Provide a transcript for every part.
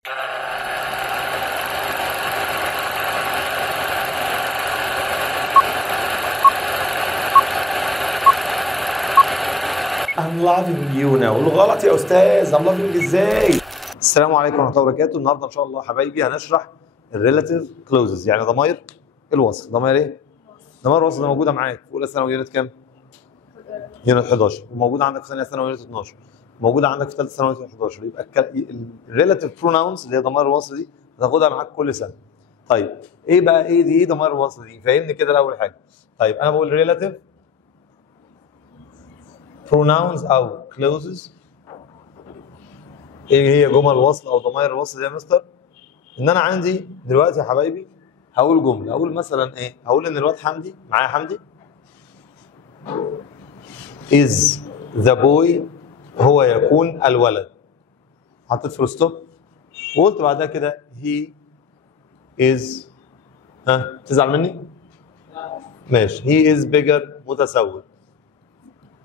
I'm loving you now. الغلط يا استاذ. I'm loving ازاي؟ السلام عليكم ورحمه الله وبركاته. النهارده ان شاء الله حبايبي هنشرح الريلاتيف كلوزز، يعني ضمائر الوصل. ضمائر ايه؟ ضمائر الوصل موجوده معاك في اولى ثانوي يونت كام؟ يونت 11، وموجوده عندك في ثانيه ثانوي يونت 12، موجوده عندك في ثالثه ثانوي يونت 11. يبقى الريلاتيف بروناونز اللي هي ضمائر الوصل دي هتاخدها معاك كل سنه. طيب ايه بقى ايه دي؟ ايه ضمائر الوصل دي؟ فهمني كده الاول حاجه. طيب انا بقول ريلاتيف pronouns او clauses. ايه هي جمل الوصل او ضمائر الوصل يا مستر؟ ان انا عندي دلوقتي يا حبايبي هقول جمله، اقول مثلا ايه؟ هقول ان الواد حمدي، معايا حمدي، is the boy، هو يكون الولد. حطيت فول ستوب وقلت بعدها كده he is، تزعل مني؟ ماشي. he is bigger، متسول.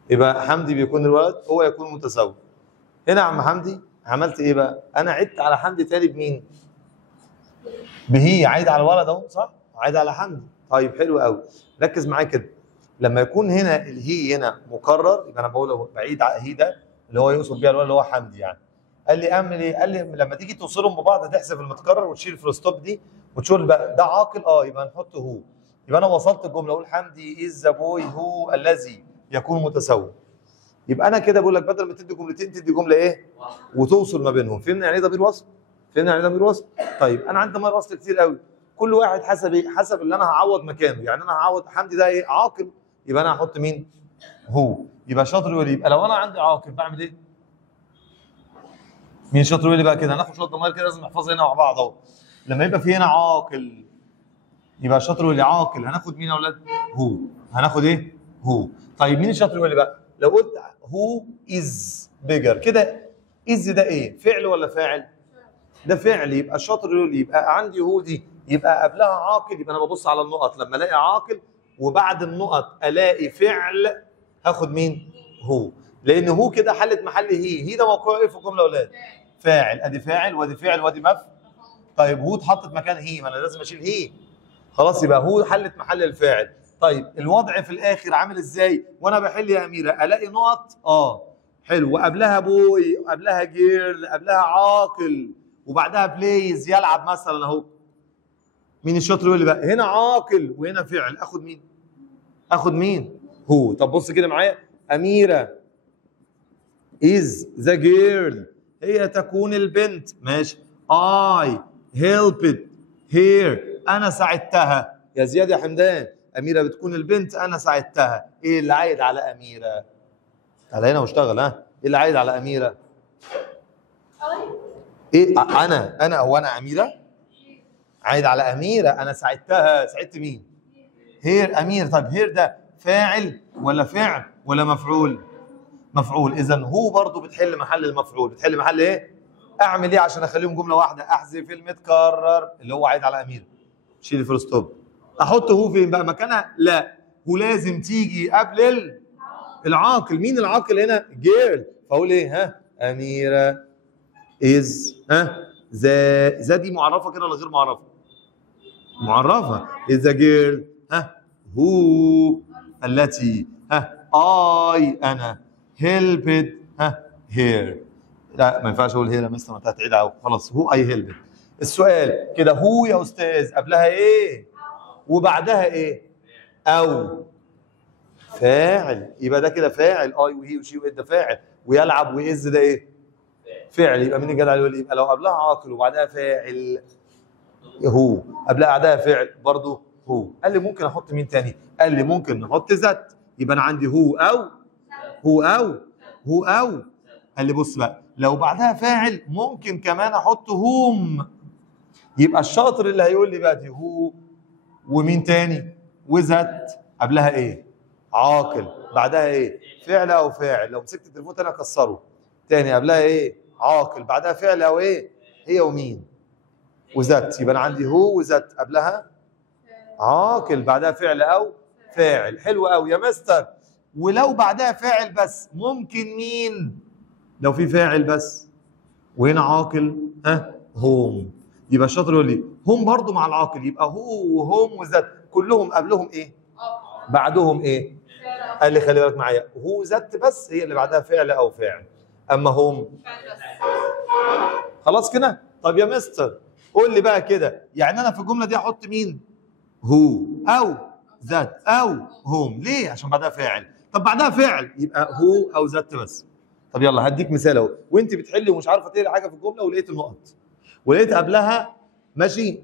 يبقى حمدي بيكون الولد، هو يكون متسول. هنا يا عم حمدي عملت ايه بقى؟ انا عدت على حمدي تاني بمين؟ بهي، عايد على الولد اهو، صح؟ عايد على حمدي. طيب حلو قوي. ركز معايا كده. لما يكون هنا الهي هنا مكرر، يبقى انا بقول بعيد على هي ده اللي هو يقصد بيها الولد اللي هو حمدي يعني. قال لي اعمل ايه؟ قال لي لما تيجي توصلهم ببعض تحسب المتكرر وتشيل الفول ستوب دي وتشوف بقى ده عاقل، يبقى نحط هو. يبقى انا وصلت الجمله، اقول حمدي از ذا بوي هو الذي يكون متسول. يبقى انا كده بقول لك بدل ما تدي جملتين تدي جمله ايه؟ وتوصل ما بينهم. فهمنا يعني ايه ضمير وصل؟ فهمنا يعني ايه ضمير وصل؟ طيب انا عندي ضمير وصل كتير قوي، كل واحد حسب ايه؟ حسب اللي انا هعوض مكانه. يعني انا هعوض حمدي ده ايه؟ عاقل، يبقى انا هحط مين؟ هو. يبقى شاطر يقول لي، يبقى لو انا عندي عاقل بعمل ايه؟ مين شاطر يقول لي بقى كده؟ هناخد شويه ضمائر كده لازم نحفظها هنا مع بعض اهو. لما يبقى في هنا عاقل يبقى شاطر يقول لي عاقل، هناخد مين يا اولاد؟ هو. هناخد ايه؟ هو. طيب مين الشاطر يقول لي بقى؟ لو قلت هو از بيجر كده، از ده ايه؟ فعل ولا فاعل؟ ده فعل. يبقى الشاطر يقول لي يبقى عندي هو دي يبقى قبلها عاقل، يبقى انا ببص على النقط، لما الاقي عاقل وبعد النقط الاقي فعل هاخد مين؟ هو. لان هو كده حلت محل هي ده موقعه ايه في الجمله يا اولاد؟ فاعل. ادي فاعل وادي فعل وادي طيب هو اتحطت مكان هي، ما انا لازم اشيل هي. خلاص يبقى هو حلت محل الفاعل. طيب الوضع في الاخر عامل ازاي وانا بحل يا اميره؟ الاقي نقط حلو، وقبلها بوي، قبلها جيرل، قبلها عاقل، وبعدها بليز يلعب مثلا اهو. مين الشاطر يقول لي بقى؟ هنا عاقل وهنا فعل، اخد مين؟ اخد مين؟ هو. طب بص كده معايا، اميره is the girl، هي تكون البنت، ماشي. I helped her، انا ساعدتها. يا زياد يا حمدان، اميره بتكون البنت، انا ساعدتها. ايه اللي عايد على اميره؟ تعالى هنا واشتغل. ايه اللي عايد على اميره؟ ايه؟ انا هو انا اميره؟ عايد على اميره، انا ساعدتها. ساعدت مين؟ هير امير. طيب هير ده فاعل ولا فعل ولا مفعول؟ مفعول. اذا هو برضه بتحل محل المفعول. بتحل محل ايه؟ اعمل ايه عشان اخليهم جمله واحده؟ احذف المتكرر اللي هو عايد على امير، شيل الفول ستوب. احط هو فين بقى مكانها؟ لا، هو لازم تيجي قبل العاقل. مين العاقل هنا؟ جيرل. فاقول ايه؟ اميره از ذا دي معرفه كده ولا غير معرفه؟ معرفه. از جيرل هو التي اي انا helped here. لا ما ينفعش اقول هير يا مستر، انت هتعيد اهو. خلاص هو اي هيلبت. السؤال كده هو يا استاذ قبلها ايه وبعدها ايه؟ او فاعل. يبقى ده كده فاعل. اي وهي وشي وات ده فاعل، ويلعب واز ده ايه؟ فعل. يبقى مين الجدع يقول؟ يبقى لو قبلها عاقل وبعدها فاعل هو، قبلها بعدها فعل برضه هو. قال لي ممكن احط مين تاني؟ قال لي ممكن نحط ذات. يبقى انا عندي هو او هو او. قال لي بص بقى، لو بعدها فاعل ممكن كمان احط هوم. يبقى الشاطر اللي هيقول لي بقى دي هو ومين تاني؟ وذات. قبلها ايه؟ عاقل، بعدها ايه؟ فعل او فاعل. لو مسكت التليفون تاني اكسره تاني. قبلها ايه؟ عاقل، بعدها فعل او ايه؟ هي ومين؟ وذات. يبقى انا عندي هو وذات، قبلها عاقل، بعدها فعل او فاعل. حلو قوي يا مستر. ولو بعدها فاعل بس ممكن مين؟ لو في فاعل بس وهنا عاقل هوم. يبقى الشاطر يقول لي هم برضو مع العاقل، يبقى هو وهم وذات كلهم قبلهم ايه؟ بعدهم ايه؟ قال لي خلي بالك معايا، هو ذات بس هي اللي بعدها فعل او فاعل، اما هم خلاص كده. طب يا مستر قول لي بقى كده، يعني انا في الجمله دي احط مين؟ هو او ذات او هم. ليه؟ عشان بعدها فاعل. طب بعدها فعل يبقى هو او ذات بس. طب يلا هديك مثال اهو، وانت بتحلي ومش عارفه تقري حاجه في الجمله ولقيت النقط ولقيت قبلها ماشي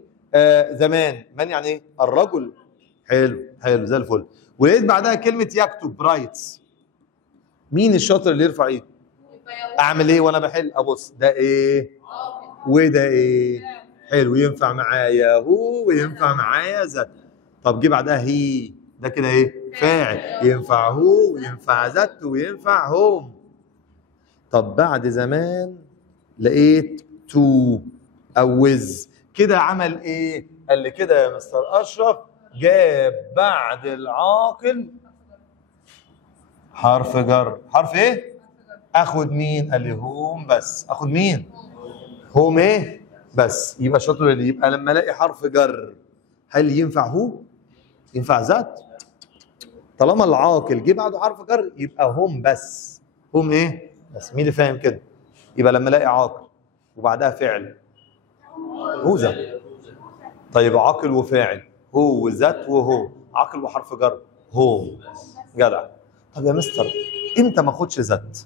زمان. من يعني ايه؟ الرجل. حلو حلو زي الفل. ولقيت بعدها كلمه يكتب رايتس. مين الشاطر اللي يرفع ايده؟ اعمل ايه وانا بحل؟ ابص ده ايه وده ايه. حلو، ينفع معايا هو وينفع معايا ذات. طب جه بعدها هي، ده كده ايه؟ فاعل. ينفع هو وينفع ذات وينفع هم. طب بعد زمان لقيت تو او وز، كده عمل ايه؟ قال لي كده يا مستر اشرف جاب بعد العاقل حرف جر. حرف ايه؟ اخد مين؟ قال لي هم بس. اخد مين؟ هم ايه بس. يبقى شاطر اللي يبقى لما الاقي حرف جر هل ينفع هو؟ ينفع ذات؟ طالما العاقل جه بعده حرف جر يبقى هم بس. هم ايه بس. مين اللي فاهم كده؟ يبقى لما الاقي عاقل وبعدها فعل هو ذات. طيب عاقل وفاعل هو وذات وهو، عاقل وحرف جر هم. جدع. طب يا مستر امتى ما اخدش ذات؟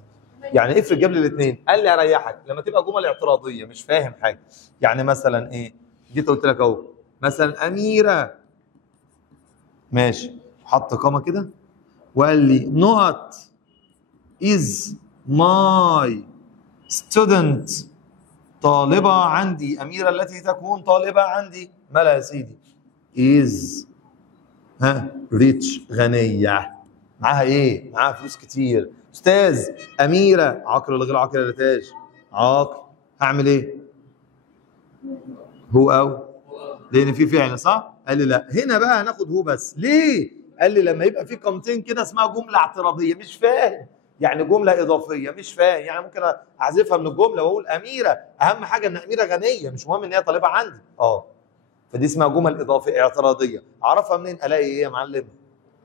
يعني افرض جاب لي الاثنين. قال لي اريحك لما تبقى جمل اعتراضيه مش فاهم حاجه. يعني مثلا ايه؟ جيت قلت لك اهو مثلا اميره ماشي، حط قامه كده وقال لي نقط از ماي ستودنت. طالبه عندي، اميره التي تكون طالبه عندي. مالها يا سيدي؟ از ريتش، غنيه. معاها ايه؟ معاها فلوس كتير. استاذ اميره عاقل ولا غير عاقل يا تاج؟ عاقل. هعمل ايه؟ هو او لان في فعل صح؟ قال لي لا، هنا بقى هناخد هو بس. ليه؟ قال لي لما يبقى في قامتين كده اسمها جمله اعتراضيه. مش فاهم يعني جمله اضافيه. مش فاهم يعني ممكن احذفها من الجمله واقول اميره، اهم حاجه ان اميره غنيه، مش مهم ان هي طالبه عندي. فدي اسمها جمل اضافيه اعتراضيه. اعرفها منين؟ الاقي ايه يا معلم؟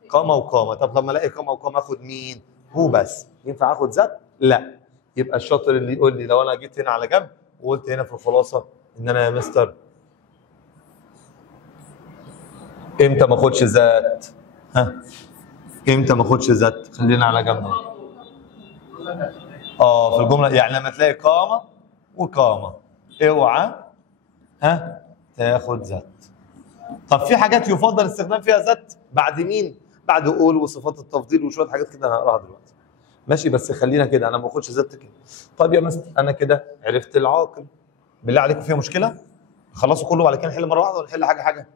قامه وقامه. طب لما الاقي قامه وقامه اخد مين؟ هو بس. ينفع اخد ذات؟ لا. يبقى الشاطر اللي يقول لي لو انا جيت هنا على جنب وقلت هنا في الخلاصه ان انا يا مستر امتى ما اخدش ذات؟ امتى ما اخدش ذات؟ خلينا على جنب. في الجمله يعني لما تلاقي قامه وقامه اوعى تاخد ذات. طب في حاجات يفضل استخدام فيها ذات بعد مين؟ بعد قول وصفات التفضيل وشويه حاجات كده انا هقراها دلوقتي. ماشي بس خلينا كده انا ما باخدش ذات كده. طب يا مستر انا كده عرفت العاقل. بالله عليكم فيها مشكله؟ خلصوا كله وبعد كده نحل مره واحده ولا نحل حاجه حاجه؟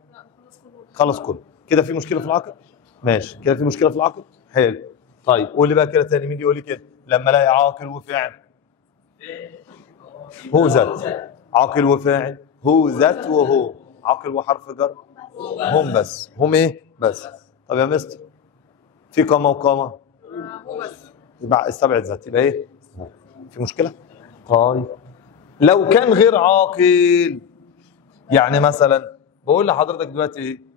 خلص كله. كده في مشكله في العاقل؟ ماشي كده في مشكله في العاقل؟ حلو. طيب قول لي بقى كده تاني. مين يقول لي كده؟ لما الاقي عاقل وفاعل هو ذات. عاقل وفاعل هو ذات وهو. عاقل وحرف جر هم بس. هم ايه بس. طب يا مستر في قامه وقامه هو بس، يبقى استبعد ذات. يبقى ايه؟ في مشكله؟ طيب لو كان غير عاقل، يعني مثلا بقول لحضرتك دلوقتي ايه؟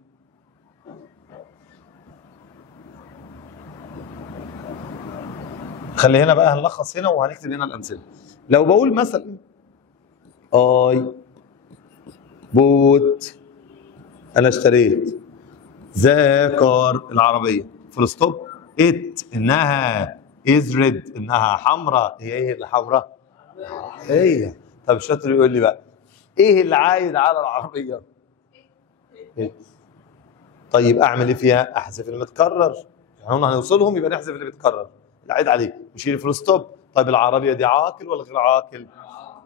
خلي هنا بقى هنلخص هنا وهنكتب هنا الامثله. لو بقول مثلا اي بوت، انا اشتريت ذا كار، العربيه، فول ستوب. ات انها از ريد، انها حمراء. هي ايه اللي حمراء؟ هي. طب الشاطر يقول لي بقى ايه اللي عايد على العربيه؟ إيه؟ طيب اعمل ايه فيها؟ احذف المتكرر. يعني هم هنوصلهم يبقى نحذف اللي بيتكرر اللي عايد عليه نشيل الفول ستوب. طيب العربيه دي عاقل ولا غير عاقل؟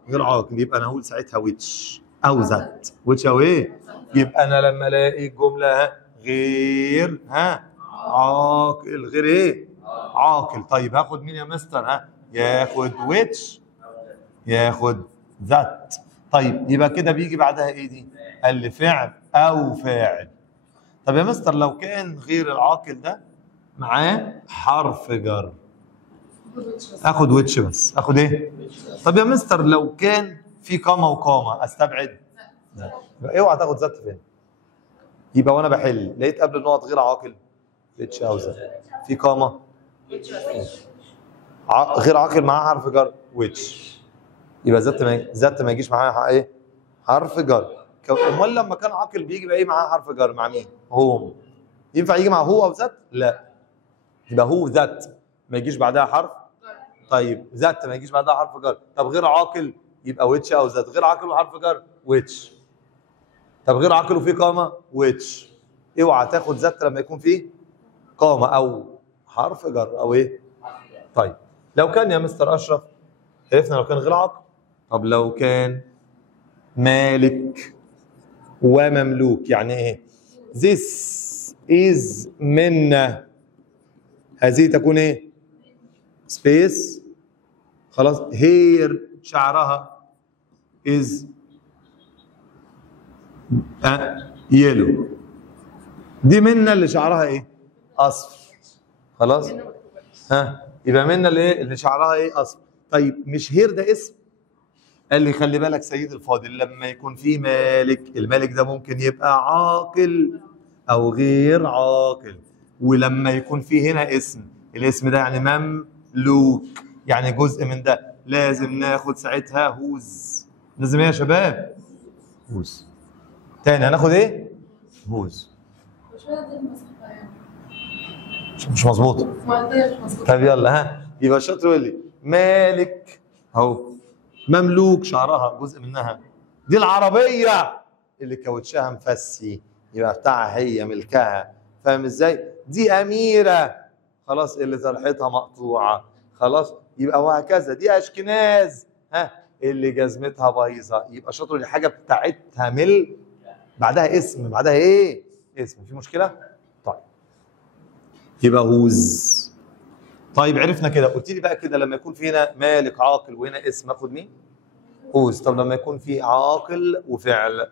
غير عاقل. يبقى انا هقول ساعتها ويتش او ذات. ويتش او ايه؟ يبقى انا لما الاقي الجمله غير عاقل. غير ايه؟ عاقل. طيب هاخد مين يا مستر؟ ياخد ويتش، ياخد ذات. طيب يبقى كده بيجي بعدها ايه دي؟ قال لي فعل او فاعل. طب يا مستر لو كان غير العاقل ده معاه حرف جر اخد ويتش بس. اخد ايه؟ طب يا مستر لو كان في قامه وقامه استبعد ذات. اوعى تاخد ذات فين. يبقى وانا بحل لقيت قبل النقط غير عاقل which او ذات. في قامه غير عاقل معاه حرف جر which. يبقى ذات ما يجيش معاها ايه؟ حرف جر. امال لما كان عاقل بيجي بقى ايه معاه حرف جر مع مين؟ هوم. ينفع يجي مع هو او ذات؟ لا. يبقى هو ذات ما يجيش بعدها حرف. طيب ذات ما يجيش بعدها حرف جر. طب غير عاقل يبقى ويتش او ذات. غير عاقل وحرف جر ويتش. طب غير عاقل وفيه قامه ويتش. اوعى تاخد ذات لما يكون فيه قامه او حرف جر او ايه؟ طيب لو كان يا مستر اشرف عرفنا لو كان غير عاقل. طب لو كان مالك ومملوك يعني ايه؟ This is منا. هذه تكون ايه؟ سبيس. خلاص. هير شعرها is يلو. دي منا اللي شعرها ايه؟ اصفر. خلاص. يبقى منا اللي شعرها ايه؟ اصفر. طيب مش هير ده اسم؟ قال لي خلي بالك سيد الفاضل لما يكون في مالك، المالك ده ممكن يبقى عاقل او غير عاقل. ولما يكون في هنا اسم، الاسم ده يعني مملوك يعني جزء من ده، لازم ناخد ساعتها هوز. لازم ايه يا شباب؟ هوز. تاني هناخد ايه؟ هوز. مش مظبوط. طب يلا يبقى الشاطر يقول لي مالك اهو، مملوك شعرها جزء منها. دي العربيه اللي كاوتشها مفسي يبقى بتاعها هي ملكها. فاهم ازاي؟ دي اميره خلاص اللي طرحتها مقطوعه. خلاص يبقى وهكذا. دي اشكناز اللي جزمتها بايظه. يبقى شاطر الحاجه بتاعتها بعدها اسم. بعدها ايه؟ اسم. في مشكله؟ طيب يبقى هوز. طيب عرفنا كده. قلت لي بقى كده لما يكون في هنا مالك عاقل وهنا اسم اخد مين؟ هوز. طب لما يكون في عاقل وفعل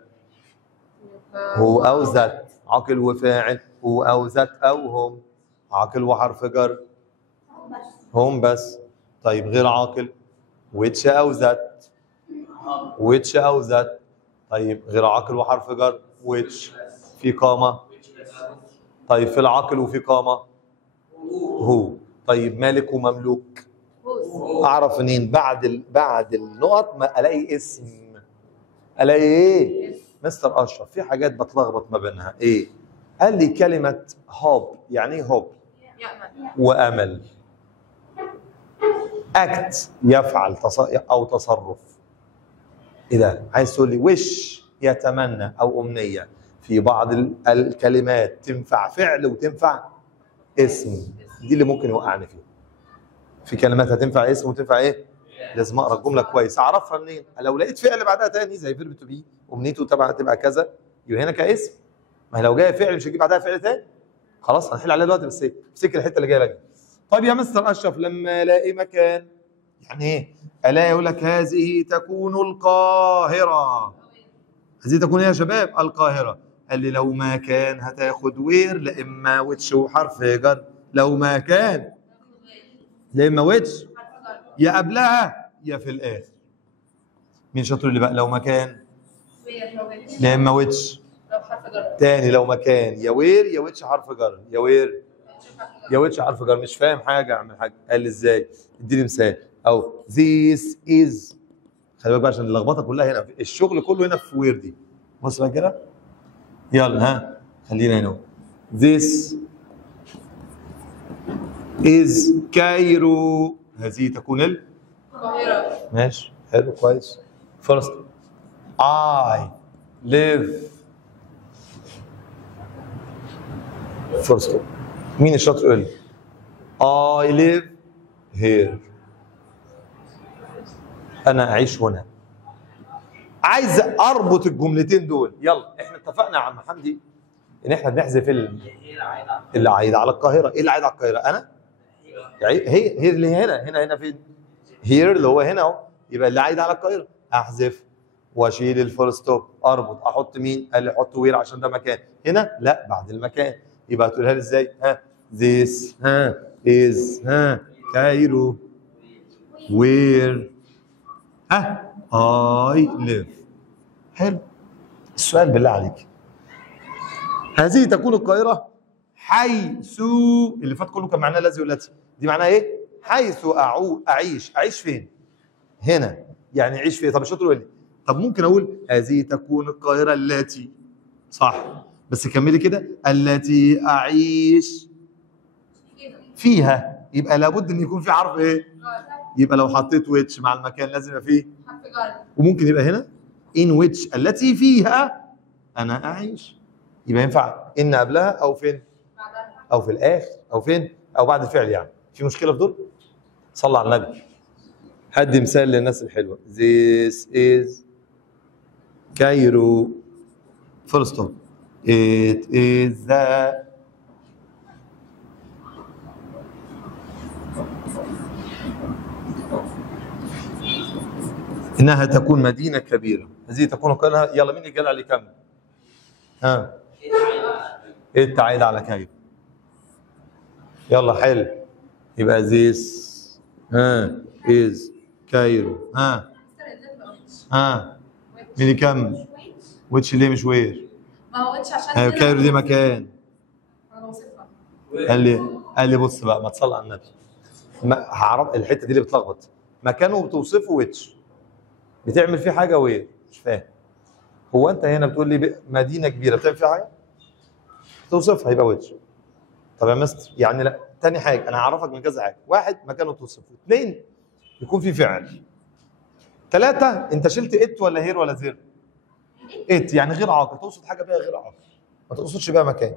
هو او ذات. عاقل وفاعل هو او ذات او هم. عاقل وحرف جر هم بس. طيب غير عاقل ويتش او ذات. ويتش او ذات. طيب غير عاقل وحرف جر ويتش. في قامه. طيب في العاقل وفي قامه هو. طيب مالك ومملوك اعرف منين؟ بعد النقط ما الاقي اسم. الاقي ايه؟ مستر اشرف في حاجات بتلخبط ما بينها. ايه؟ قال لي كلمه هوب. يعني ايه هوب؟ وامل. اكت يفعل او تصرف. ايه ده؟ عايز تقول لي وش يتمنى او امنيه. في بعض الكلمات تنفع فعل وتنفع اسم. دي اللي ممكن يوقعني فيها. في كلمات هتنفع اسم وتنفع ايه؟ لازم اقرا الجمله كويس. اعرفها منين؟ لو لقيت فعل بعدها تاني زي فيرب تو بي امنيته تبقى كذا يبقى هنا كاسم. ما هي لو جايه فعل مش هجيب بعدها فعل تاني. خلاص هنحل عليها دلوقتي بس افتكر الحته اللي جايه لك. طيب يا مستر اشرف لما الاقي مكان يعني ايه؟ الاقي يقول لك هذه تكون القاهره. هذه تكون ايه يا شباب؟ القاهره. قال لي لو ما كان هتاخد وير لا اما ويتش وحرف جر. لو ما كان لا اما ويتش يا قبلها يا في الاخر. مين شاطر اللي بقى؟ لو ما كان لا اما ويتش. تاني لو ما كان يا وير يا ويتش حرف جر. يا وير يا ويتش حرف جر. مش فاهم حاجه اعمل حاجه. قال لي ازاي؟ اديني مثال. او this is. خلي بالك بقى عشان اللخبطه كلها هنا. الشغل كله هنا في وير دي. بص بقى كده. يلا خلينا هنا. this is كايرو. هذه تكون القاهرة. ماشي حلو كويس. first I live. first مين الشاطر يقول لي؟ I live here. أنا أعيش هنا. عايز أربط الجملتين دول. يلا إحنا اتفقنا يا عم حمدي إن إحنا بنحذف اللي عايد على القاهرة. إيه اللي عايد على القاهرة؟ أنا؟ هي اللي هنا فين؟ هير اللي هو هنا أهو. يبقى اللي عايد على القاهرة أحذف وأشيل الفول ستوب. أربط. أحط مين؟ قال لي حط وير عشان ده مكان. هنا؟ لا بعد المكان. يبقى هتقولها لي إزاي؟ this is كايرو where I live. حلو. السؤال بالله عليك، هذه تكون القاهرة حيث، اللي فات كله كان معناه الذي والتي، دي معناها ايه؟ حيث اعيش. اعيش فين؟ هنا. يعني اعيش فين؟ طب الشاطر يقول لي طب ممكن اقول هذه تكون القاهرة التي، صح، بس كملي كده، التي اعيش فيها، يبقى لابد ان يكون في حرف ايه؟ يبقى لو حطيت ويتش مع المكان لازم يبقى فيه حرف جر، وممكن يبقى هنا in which التي فيها انا اعيش، يبقى ينفع ان قبلها او فين؟ او في الاخر او فين؟ او بعد الفعل. يعني في مشكله في دول؟ صلى على النبي. هدي مثال للناس الحلوه. This is Cairo full stop. It is the إنها تكون مدينة كبيرة. هذه تكون قلها. يلا مين اللي قال عليه كم؟ ها؟ إيه التعايد على كايرو؟ يلا حلو. يبقى this is كايرو. مين اللي كمل؟ ويتش ليه مش وير؟ ما هو ويتش عشان كايرو دي مكان. انا بوصفها. قال لي بص بقى، ما تصلي على النبي. هعرف الحته دي اللي بتلخبط. مكانه بتوصفه ويتش، بتعمل فيه حاجه وير، مش فاهم. هو انت هنا بتقول لي مدينه كبيره بتعمل فيها حاجه؟ توصفها يبقى ويتش. طب يا مستر يعني لا. تاني حاجه انا هعرفك من كذا حاجه. واحد، مكانه توصفه. اثنين، يكون في فعل. ثلاثه، انت شلت ات ولا هير ولا زير؟ ات يعني غير عاقل، تقصد حاجه بيها غير عاقل، ما تقصدش بيها مكان.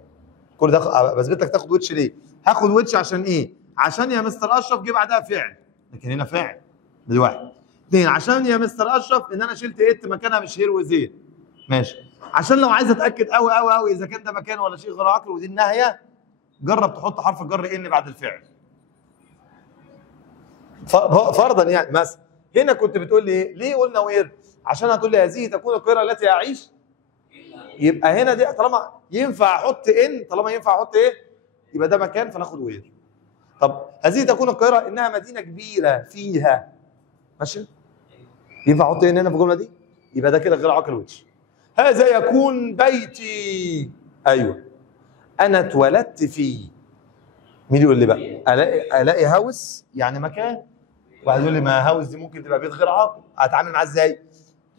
كل ده بثبت لك تاخد ويتش ليه؟ هاخد ويتش عشان ايه؟ عشان يا مستر اشرف جه بعدها فعل، لكن هنا فاعل. دي واحد. اثنين، عشان يا مستر اشرف ان انا شلت ات مكانها مش هير وزير. ماشي. عشان لو عايز اتاكد قوي قوي قوي اذا كان ده مكان ولا شيء غير عاقل، ودي الناهيه، جرب تحط حرف الجر ان بعد الفعل. فرضا يعني مثلا هنا كنت بتقول لي ايه؟ ليه قلنا وير؟ عشان هتقول لي هذه تكون القاهره التي اعيش. يبقى هنا دي طالما ينفع احط ان، طالما ينفع احط ايه؟ يبقى ده مكان فناخد وير. طب هذه تكون القاهره انها مدينه كبيره فيها. ماشي؟ ينفع احط ان هنا في الجمله دي؟ يبقى ده كده غير عاقل ويتش. هذا يكون بيتي. ايوه. انا اتولدت فيه. مين يقول لي بقى؟ الاقي هاوس يعني مكان. واحد يقول لي ما هاوس دي ممكن تبقى بيت غير عاقل، اتعامل معاه ازاي؟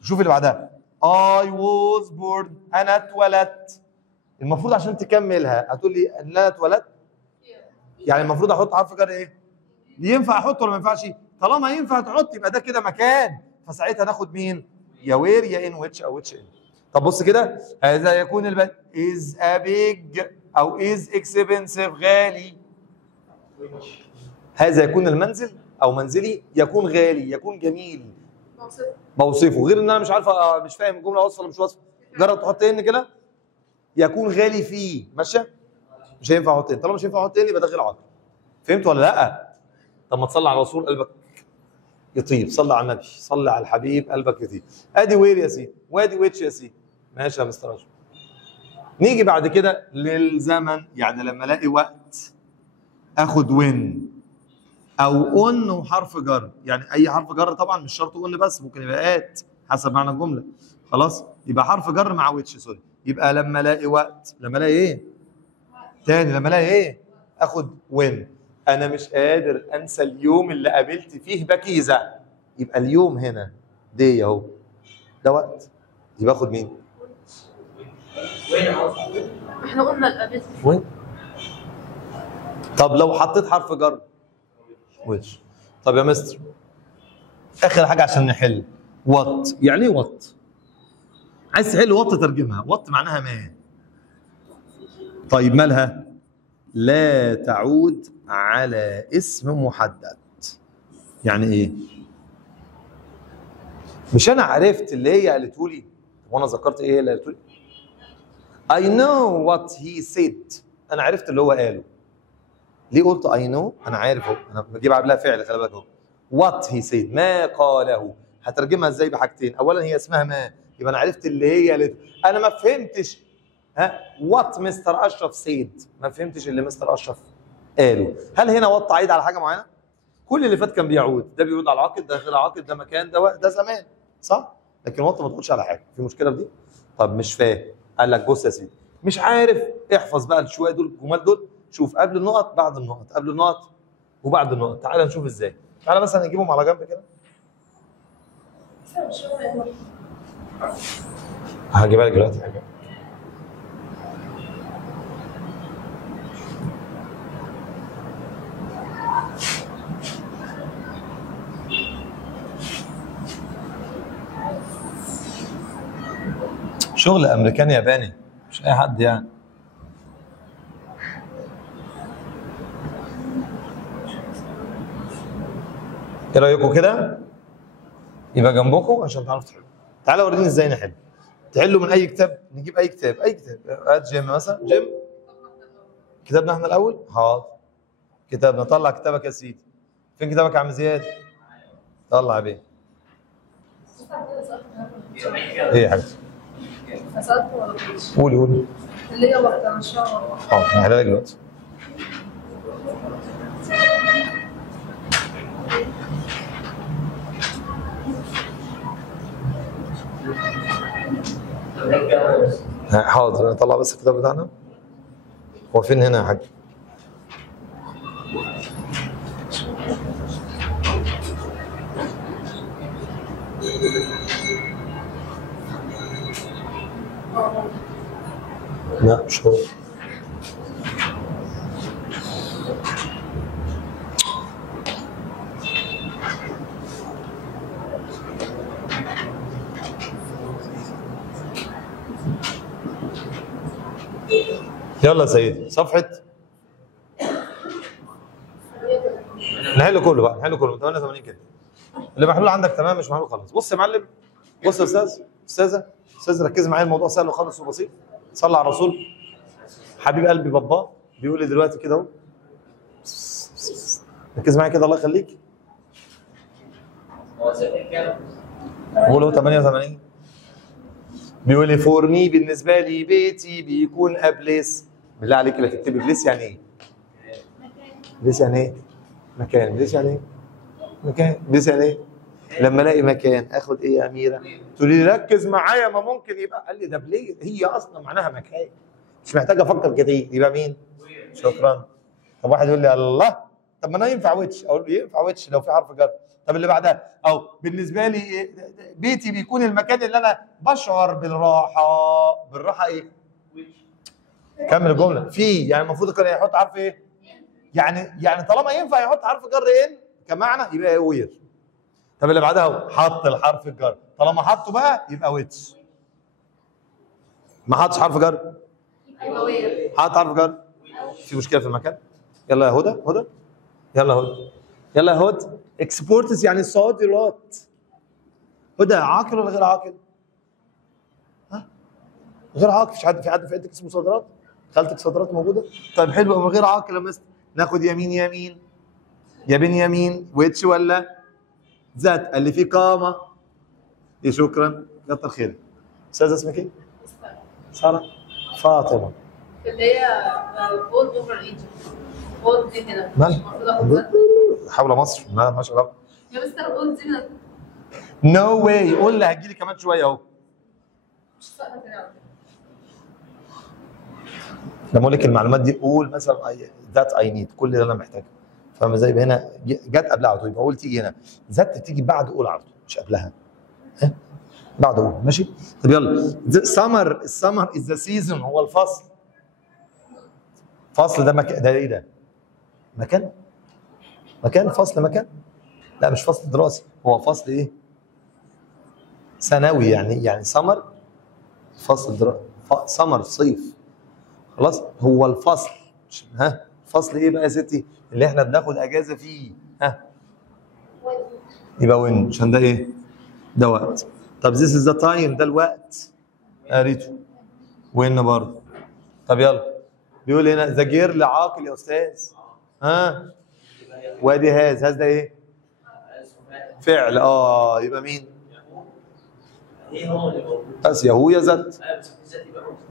شوف اللي بعدها. I was born. انا اتولدت. المفروض عشان تكملها هتقول لي ان انا اتولدت. يعني المفروض احط حرف جر ايه؟ ينفع احطه ولا ما ينفعش؟ طالما ينفع تحط يبقى ده كده مكان، فساعتها ناخد مين؟ يا وير يا ان ويتش او ويتش ان. طب بص كده، هذا يكون البيت is a big او is expensive غالي. هذا يكون المنزل او منزلي، يكون غالي، يكون جميل. بوصفه. غير ان انا مش عارف، مش فاهم الجمله واصله ولا مش واصله. جرب تحط ان كده. يكون غالي فيه. ماشيه؟ مش هينفع احط ان. طالما مش هينفع احط ان يبقى ده غير عاقل. فهمت ولا لا؟ طب ما تصلي على الرسول قلبك يطيب. صلي على النبي، صلي على الحبيب قلبك يطيب. ادي وير يا سيدي وادي ويتش يا سيدي. ماشي يا مستر اشرف. نيجي بعد كده للزمن. يعني لما الاقي وقت اخد وين او اون وحرف جر. يعني اي حرف جر طبعا، مش شرط اون بس، ممكن يبقى ات حسب معنى الجمله. خلاص؟ يبقى حرف جر مع ويتش. سوري. يبقى لما الاقي وقت، لما الاقي ايه؟ تاني، لما الاقي ايه؟ اخد وين. انا مش قادر انسى اليوم اللي قابلت فيه بكيزه. يبقى اليوم هنا دي اهو، ده وقت. يبقى اخد مين؟ احنا قلنا قابلت وين. طب لو حطيت حرف جر ويتش. طب يا مستر اخر حاجه عشان نحل. وات يعني ايه وات؟ عايز تحل وات ترجمها. وات معناها ما. طيب مالها؟ لا تعود على اسم محدد. يعني ايه؟ مش انا عرفت اللي هي قالته لي؟ وانا ذكرت ايه اللي قالته لي؟ I know what he said. انا عرفت اللي هو قاله. ليه قلت I know؟ انا عارف اهو، انا بجيب قبلها فعل، خلي بالك اهو. what he said، ما قاله. هترجمها ازاي؟ بحاجتين. اولا هي اسمها ما، يبقى انا عرفت اللي هي قالته. انا ما فهمتش وات مستر اشرف سيد، ما فهمتش اللي مستر اشرف قاله. هل هنا وات عايد على حاجه معينه؟ كل اللي فات كان بيعود. ده بيعود على العاقل، ده غير عاقل، ده مكان، ده وقت، ده زمان. صح؟ لكن وات ما تقولش على حاجه، في مشكله في دي؟ طب مش فاهم، قال لك بص يا سيدي مش عارف، احفظ بقى شويه دول الجمال دول، شوف قبل النقط بعد النقط، قبل النقط وبعد النقط، تعالى نشوف ازاي. تعالى مثلا نجيبهم على جنب كده. هجيبها لك دلوقتي حاجه. شغل امريكاني ياباني، مش اي حد يعني. ايه رايكم كده؟ يبقى جنبكم عشان تعرفوا تحلوا. تعالى وريني ازاي نحل. تحلوا من اي كتاب، نجيب اي كتاب، اي كتاب، هات جيم مثلا، جيم كتابنا احنا الاول، حاضر كتابنا، طلع كتابك يا سيدي. فين كتابك يا عم زياد؟ طلع بيه. ايه يا حبيبتي؟ قولي قولي. اللي هي واحدة ان شاء الله. حاضر هحلها لك دلوقتي. حاضر نطلع بس الكتاب بتاعنا. هو فين هنا يا حاج؟ لا مش هو. يلا يا سيدي صفحة، نحل كله بقى، نحل كله 88 كده. اللي محلول عندك تمام، مش محلول خلاص. بص يا معلم، بص يا استاذ ركز معايا، الموضوع سهل وخالص وبسيط. صلى على الرسول. حبيب قلبي بابا بيقول لي دلوقتي كده اهو، ركز معايا كده الله يخليك. قول 88. بيقول لي فور مي، بالنسبه لي بيتي بيكون ابليس. بالله عليك لا تكتبي بليس يعني ايه؟ بليس يعني ايه؟ مكان. بليس يعني ايه؟ مكان. بليس يعني ايه؟ لما الاقي مكان اخد ايه يا اميره؟ تقولي لي ركز معايا، ما ممكن يبقى. قال لي ده بليس هي اصلا معناها مكان، مش محتاج افكر كتير. يبقى مين؟ شكرا. طب واحد يقول لي الله، طب ما انا ينفع ويتش، اقول له ينفع ويتش لو في حرف جر. طب اللي بعدها، او بالنسبه لي بيتي بيكون المكان اللي انا بشعر بالراحه ايه؟ كمل الجمله. في يعني المفروض كان يحط حرف ايه؟ يعني طالما ينفع يحط حرف جر ان كمعنى يبقى وير. طب اللي بعدها اهو حط الحرف الجر، طالما حطه بقى يبقى ويتش. ما حطش حرف جر، حط حرف جر، في مشكله في المكان. يلا يا هدى، يلا هدى، يلا يا هدى. اكسبورتس يعني صادرات. هدى عاقل ولا غير عاقل؟ ها؟ غير عاقل. في حد في عندك اسمه صادرات؟ خالتك صادرات موجوده؟ طيب حلو. أما غير عاقل لما ناخد يمين يا بنيامين، ويتش ولا ذات؟ قال لي في قامه. إيه شكرا كتر خيرك. استاذه اسمك ايه؟ ساره. فاطمه. اللي هي بولد اوفر ايجيبت. بولد دي هنا مال؟ حول مصر، لا ما شاء الله. يا مستر بولد دي هنا. نو واي. قول لي هتجيلي كمان شويه اهو. مش فاهمه كده. لما اقول لك المعلومات دي قول مثلا ذات اي نيد، كل اللي انا محتاجه. فاهم ازاي؟ هنا جت قبلها على طول، يبقى قول تيجي هنا. ذات تيجي بعد قول على طول مش قبلها. ها؟ بعد قول ماشي؟ طب يلا. السمر از ذا سيزون، هو الفصل. فصل ده ده ايه ده؟ مكان فصل مكان؟ لا مش فصل دراسي، هو فصل ايه؟ سنوي يعني سمر فصل دراسي، سمر صيف. خلاص هو الفصل. ها فصل ايه بقى يا ستي؟ اللي احنا بناخد اجازه فيه. ها يبقى وين، عشان ده ايه؟ ده وقت. طب this is the time، ده الوقت. قريته. وين برضه. طب يلا. بيقول هنا ذا جيرل عاقل يا استاذ. ها وادي هاز ده ايه؟ فعل. يبقى مين؟ بس يا هو يا ذات.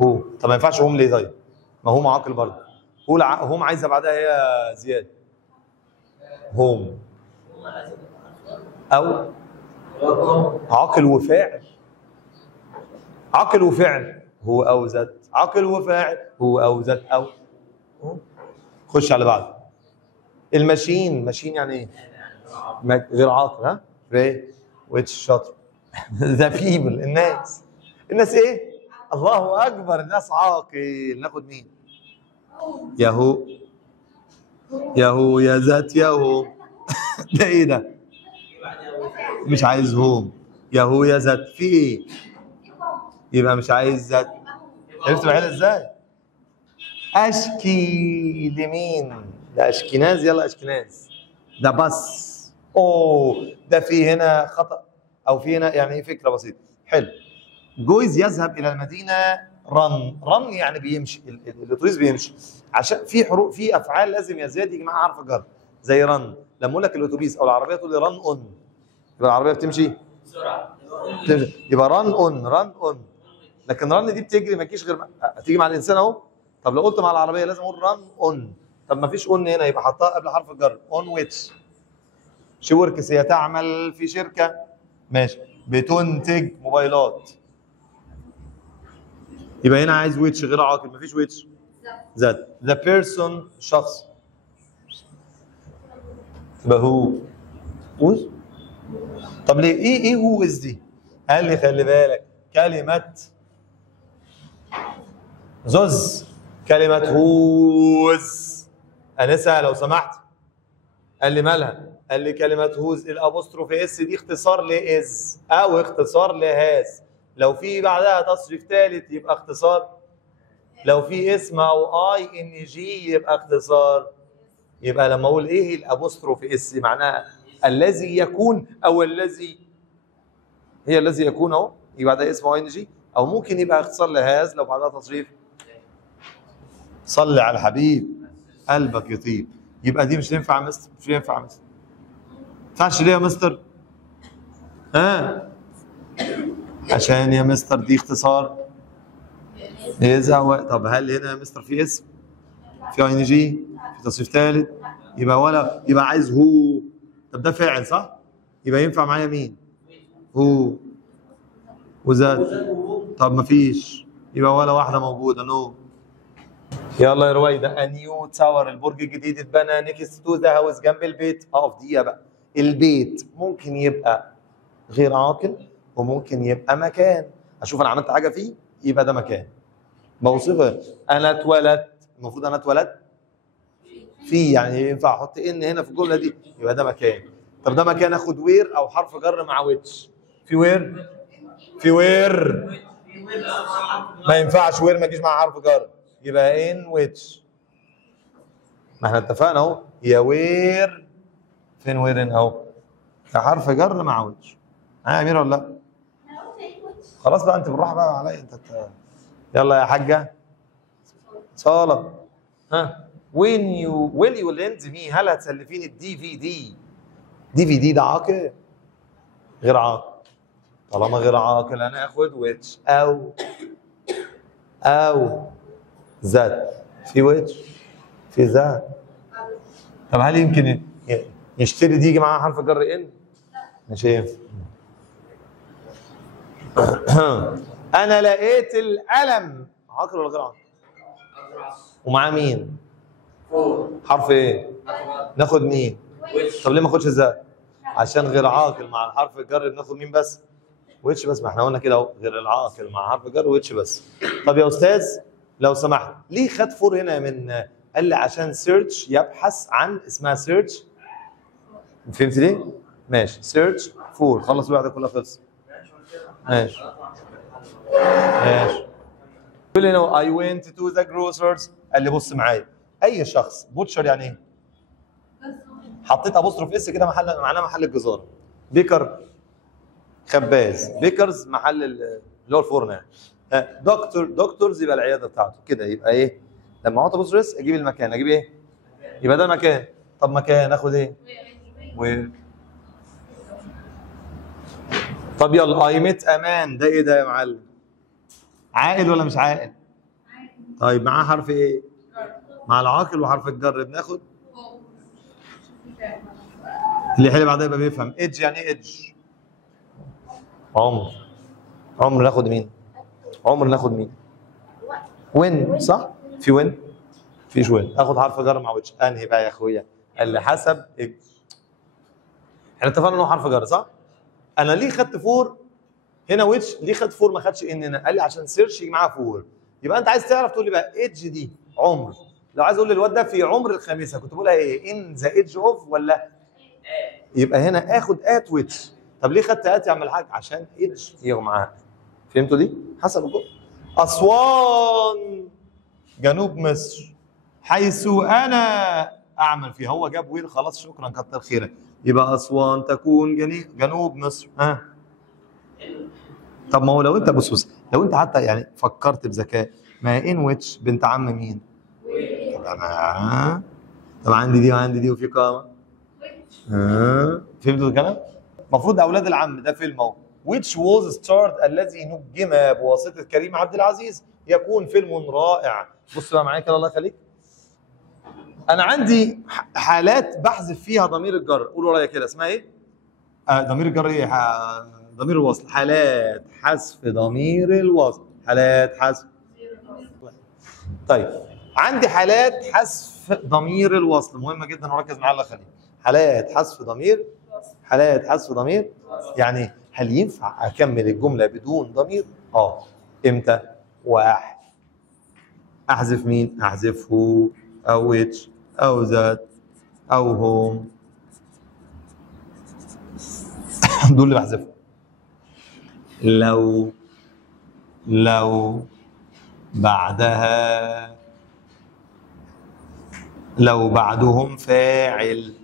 هو. طب ما ينفعش هم ليه طيب؟ ما هم عاقل برضه. قول هم عايزه بعدها هي زياد. هم او عاقل وفاعل. عاقل وفعل هو او ذات، عاقل وفاعل هو او ذات او. خش على بعض. الماشين، ماشين يعني ايه؟ غير عاقل. ها؟ ري ويتش شاطر. ذا بيبل، الناس. الناس ايه؟ الله اكبر، الناس عاقل. ناخد مين؟ ياهو. ياهو يا ذات ياهو. ده ايه ده؟ مش عايز هوم. ياهو يا ذات في ايه؟ يبقى مش عايز ذات. عرفت بعينها ازاي؟ اشكي لمين؟ ده اشكناز. يلا اشكناز. ده بس. اوه، ده في هنا خطأ او في هنا يعني ايه، فكره بسيطه. حلو. جويز يذهب الى المدينه. رن. رن يعني بيمشي، الاتوبيس بيمشي. عشان في حروف، في افعال لازم يا زياد يجي معاها حرف جر. زي رن، لما اقول لك الاتوبيس او العربيه تقول لي رن اون، يبقى العربيه بتمشي بسرعه. يبقى رن اون، رن اون. لكن رن دي بتجري، ما تجيش غير هتيجي مع الانسان اهو. طب لو قلت مع العربيه لازم اقول رن اون. طب ما فيش اون هنا، يبقى حطها قبل حرف الجر. اون ويتش. شي وركس، هي تعمل في شركه. ماشي. بتنتج موبايلات. يبقى هنا عايز ويتش غير عاقل، ما فيش ويتش. ذات. ذا بيرسون، شخص. يبقى هو. وز. طب ليه ايه هو از دي؟ قال لي خلي بالك كلمه زوز، كلمه هوز. انسه لو سمحت. قال لي مالها؟ قال لي كلمه هوز الابوستروف اس دي اختصار لاز او اختصار لهاز. لو في بعدها تصريف ثالث يبقى اختصار. لو في اسم او اي ان جي يبقى اختصار. يبقى لما اقول ايه الابوستروف اس معناها الذي يكون او الذي، هي الذي يكون اهو، يبقى ده اسم او ان جي، او ممكن يبقى اختصار لهاز لو بعدها تصريف. صلي على الحبيب قلبك يطيب. يبقى دي مش تنفع يا مستر، مش ينفع يا مستر. ما ينفعش ليه يا مستر؟ ها؟ عشان يا مستر دي اختصار. طب هل هنا يا مستر في اسم؟ في اي ان جي؟ في تصريف ثالث؟ يبقى ولا يبقى عايز هو. طب ده فاعل صح؟ يبقى ينفع معايا مين؟ هو وذات. طب ما فيش، يبقى ولا واحده موجوده. نو. يلا يا رويده. نيو تاور، البرج الجديد اتبنى نيكست تو ذا هاوس، جنب البيت. اقف دقيقه بقى. البيت ممكن يبقى غير عاقل وممكن يبقى مكان. اشوف انا عملت حاجه فيه يبقى ده مكان. بوصفه. انا اتولدت، المفروض انا اتولدت في، يعني ينفع احط ان هنا في الجمله دي يبقى ده مكان. طب ده مكان اخد وير او حرف جر مع ويتش. في وير؟ في وير ما ينفعش، وير ما يجيش مع حرف جر، يبقى ان ويتش. ما احنا اتفقنا اهو، يا وير. فين وير؟ ان اهو، حرف جر مع ويتش. ها يا اميره ولا لا؟ خلاص بقى انت بالراحه بقى عليا انت. يلا يا حاجه صاله. ها وين يو ويل يو ليند مي، هل هتسلفيني الدي في دي؟ دي في دي ده عاقل؟ غير عاقل. طالما غير عاقل انا اخد ويتش او ذات. في ويتش، في ذات. طب هل يمكن يشتري دي يجي معاها حرف جر ان؟ مش هينفع. انا لقيت القلم. عاقل ولا غير عاقل؟ ومعاه مين؟ حرف ايه؟ ناخد مين؟ طب ليه ما اخدش ذات؟ عشان غير عاقل مع الحرف الجر بناخد مين بس؟ ويتش بس. ما احنا قلنا كده اهو، غير العاقل مع حرف جر ويتش بس. طب يا استاذ لو سمحت، ليه خد فور هنا من؟ قال لي عشان سيرش، يبحث عن، اسمها سيرش. فهمت ليه؟ ماشي. سيرش فور. خلص الوحده كلها خلص. ماشي ماشي. يقول لي نو اي went to the grocers. قال لي بص معايا، اي شخص بوتشر يعني ايه؟ حطيت ابوستروف اس كده محل، معناه محل الجزاره. بيكر خباز. بيكرز محل اللي هو الفرن يعني. دكتورز يبقى العياده بتاعته كده. يبقى ايه لما احط ابوستروف اس اجيب المكان، اجيب ايه؟ يبقى ده مكان. طب مكان اخد ايه؟ طب يلا اي ميت امان، ده ايه ده يا معلم؟ عاقل ولا مش عاقل؟ طيب معاه حرف ايه؟ مع العاقل وحرف الجر بناخد اللي يحل بعدها يبقى بيفهم. ايدج يعني ايه ايدج؟ عمر ناخد مين؟ وين صح؟ في وين؟ فيش وين. اخد حرف جر مع ويتش. انهي بقى يا اخويا؟ اللي حسب احنا اتفقنا ان هو حرف جر صح؟ انا ليه خدت فور هنا ويتش؟ ليه خدت فور ما خدش ان هنا؟ قال لي عشان سيرش يجي معاها فور. يبقى انت عايز تعرف تقول لي بقى ايدج دي عمر. لو عايز اقول للواد ده في عمر الخامسه كنت بقولها ايه؟ ان ذا ايدج اوف ولا؟ يبقى هنا اخد ات ويتش. طب ليه خدت ات يا عم الحاج؟ عشان ايدج يجي معاها. فهمتوا دي؟ حسب الجمله. اسوان جنوب مصر حيث انا اعمل فيها. هو جاب وير خلاص شكرا كتر خيرك. يبقى اسوان تكون جنوب مصر. ها طب ما هو لو انت بص لو انت حتى يعني فكرت بذكاء، ما ان ويتش بنت عم مين؟ طب عندي دي وعندي دي وفي قامه. فهمتوا الكلام؟ المفروض اولاد العم ده فيلم اهو. which was starred الذي نجم بواسطه كريم عبد العزيز يكون فيلم رائع. بص بقى معايا كده الله يخليك. انا عندي حالات بحذف فيها ضمير الجر. قول ورايا كده اسمها ايه؟ ضمير الجر ايه؟ ضمير الوصل. حالات حذف ضمير الوصل. حالات حذف. طيب عندي حالات حذف ضمير الوصل مهمه جدا وركز معايا الله يخليك. حالات حذف ضمير. حالات حذف ضمير يعني هل ينفع اكمل الجمله بدون ضمير؟ امتى؟ واحد احذف مين؟ احذفه او ويتش او ذات او هوم. دول اللي بحذفهم. لو بعدها لو بعدهم فاعل.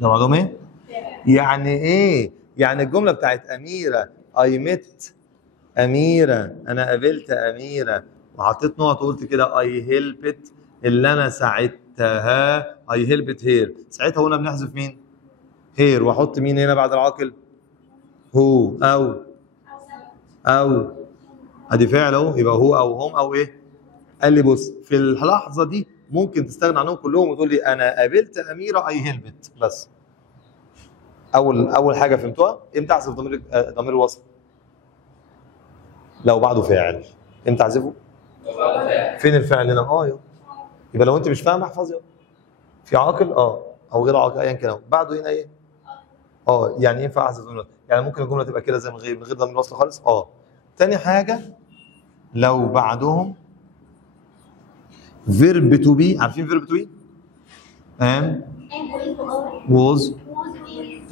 لو بعدهم ايه؟ يعني ايه؟ يعني الجمله بتاعت اميره اي ميت اميره، انا قابلت اميره وحطيت نقط وقلت كده اي هيلبت اللي انا ساعدتها. اي هيلبت هير. ساعتها هنا بنحذف مين؟ هير. واحط مين هنا بعد العاقل؟ هو او ادي فعل اهو. يبقى هو او هم او ايه؟ قال لي بص في اللحظه دي ممكن تستغنى عنهم كلهم وتقول لي انا قابلت اميره اي هيلبت بس. اول حاجه فهمتوها؟ امتى احذف ضمير الوصل؟ لو بعده فاعل. امتى احذفه؟ فين الفعل هنا؟ يبقى لو انت مش فاهم احفظ في عاقل او غير عاقل ايا كان بعده هنا ايه؟ يعني ينفع احذف ضمير الوصل. يعني ممكن الجمله تبقى كده زي من غير ضمير الوصل خالص. تاني حاجه لو بعدهم فيرب تو بي. عارفين فيرب تو بي؟ was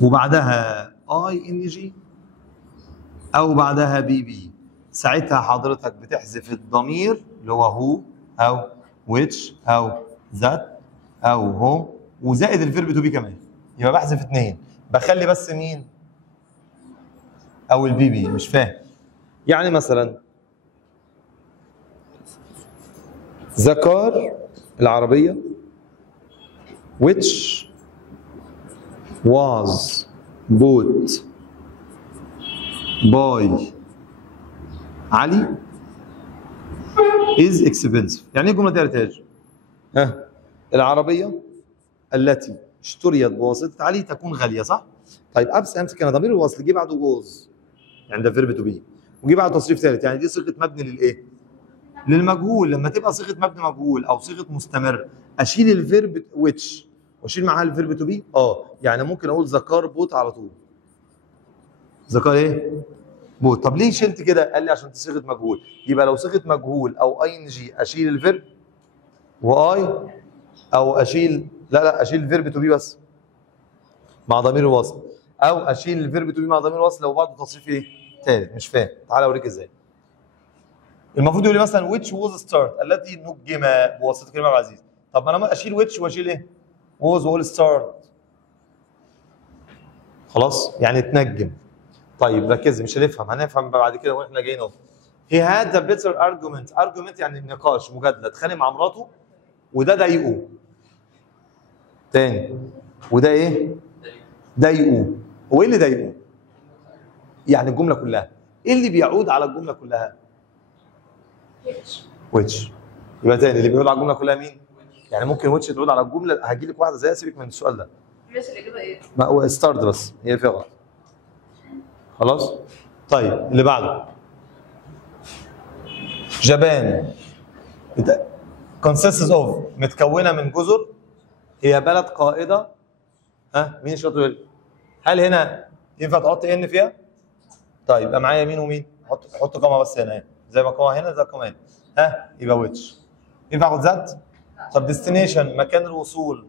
وبعدها اي ان جي او بعدها بي بي. ساعتها حضرتك بتحذف الضمير اللي هو او which او ذات او هو وزائد الفيرب تو بي كمان. يبقى بحذف 2 بخلي بس مين؟ او البي بي. مش فاهم يعني مثلا ذكر العربيه which was bought by علي is expensive. يعني ايه الجمله دي يا ريتاج؟ العربيه التي اشتريت بواسطه علي تكون غاليه صح؟ طيب امسك انا ضمير الوصل جه بعده ووز عند فيرب تو بي وجه بعده تصريف ثالث. يعني دي صيغه مبني للايه؟ للمجهول. لما تبقى صيغه مبني مجهول او صيغه مستمر اشيل الفيرب which واشيل معاها الفيرب تو بي. يعني ممكن اقول ذكر بوت على طول. ذكر ايه؟ بوت. طب ليه شلت كده؟ قال لي عشان دي صيغه مجهول. يبقى لو صيغه مجهول او اي ان جي اشيل الفيرب واي او اشيل اشيل الفيرب تو بي بس مع ضمير الوصل او اشيل الفيرب تو بي مع ضمير الوصل لو بعده تصريف ايه؟ ثالث. مش فاهم. تعالى اوريك ازاي. المفروض يقول لي مثلا which was start التي نجم بواسطه كريم عبد العزيز. طب انا اشيل which واشيل ايه؟ was وأقول start. خلاص يعني تنجم. طيب ركز مش هنفهم بعد كده واحنا جايين اهو. he had a better argument يعني نقاش مجادله. اتخانق مع مراته وده ضايقه. تاني وده ايه؟ ضايقه. هو ايه اللي ضايقه؟ يعني الجمله كلها. ايه اللي بيعود على الجمله كلها؟ which. يبقى تاني اللي بيعود على الجمله كلها مين؟ يعني ممكن which تعود على الجمله. هجي لك واحده زي سيبك من السؤال ده. ماشي الاجابه ايه؟ ما هو ستارت بس هي فيها غلط. خلاص؟ طيب اللي بعده جابان consists of متكونه من جزر، هي بلد قائده. ها مين شاطر يقول؟ هل هنا ينفع تحط ان فيها؟ طيب يبقى معايا مين ومين؟ حط قامه بس هنا، زي ما قامه هنا زي قامه هنا. ها يبقى ويتش. ينفع اخد ذات؟ طب ديستنيشن مكان الوصول.